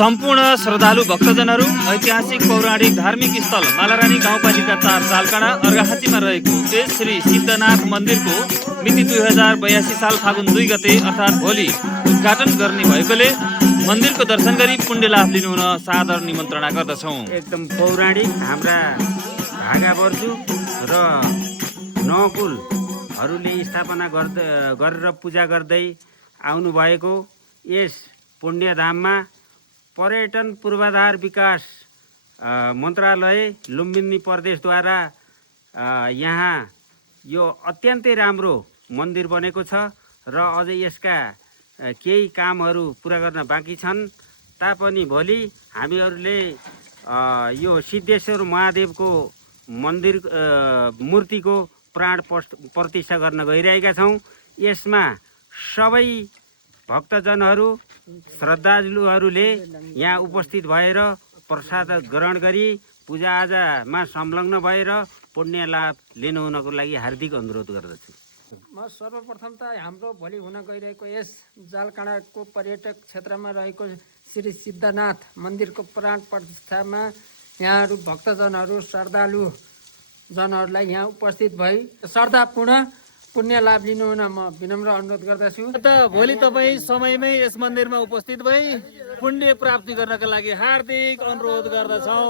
सम्पूर्ण श्रद्धालु भक्तजनहरू ऐतिहासिक पौराणिक धार्मिक स्थल मालारानी गाउँपालिका 4 चालकाँडा अर्घाखाँचीमा रहेको यस श्री सिद्धनाथ मन्दिरको मिति 2082 साल फागुन 2 गते अर्थात् भोलि उद्घाटन गर्ने भएकोले मन्दिरको दर्शन गरी पुण्य लाभ लिनु हुन सादर निमन्त्रणा गर्दछौँ। एकदम पौराणिक हाम्रा भागा बर्जु र नवकुलहरूले स्थापना गरेर पूजा गर्दै आउनुभएको यस पुण्यधाममा पर्यटन पूर्वाधार विकास मन्त्रालय लुम्बिनी प्रदेशद्वारा यहाँ यो अत्यन्तै राम्रो मन्दिर बनेको छ र अझै यसका केही कामहरू पुरा गर्न बाँकी छन् तापनि भोलि हामीहरूले यो सिद्धेश्वर महादेवको मन्दिर मूर्तिको प्राण प्रतिष्ठा गर्न गइरहेका छौँ। यसमा सबै भक्तजनहरू श्रद्धालुहरूले यहाँ उपस्थित भएर प्रसाद ग्रहण गरी पूजाआजामा संलग्न भएर पुण्य लाभ लिनु हुनको लागि हार्दिक अनुरोध गर्दछु। म सर्वप्रथम त हाम्रो भोलि हुन गइरहेको यस जालकाँडाको पर्यटक क्षेत्रमा रहेको श्री सिद्धनाथ मन्दिरको प्राण प्रतिष्ठामा यहाँहरू भक्तजनहरू श्रद्धालुजनहरूलाई यहाँ उपस्थित भई श्रद्धापूर्ण पुण्य लाभ लिनु हुन म विनम्र अनुरोध गर्दछु। भोलि तपाईँ समयमै यस मन्दिरमा उपस्थित भई पुण्य प्राप्ति गर्नका लागि हार्दिक अनुरोध गर्दछौँ।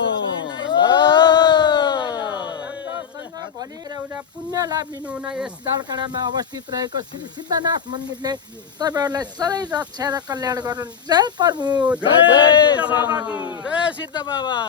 भोलि एउटा पुण्य लाभ लिनु हुन यस जालकाँडामा अवस्थित रहेको श्री सिद्धनाथ मन्दिरले तपाईँहरूलाई सधैँ रक्षा र कल्याण गरून्। जय प्रभु, जय सिद्ध बाबा।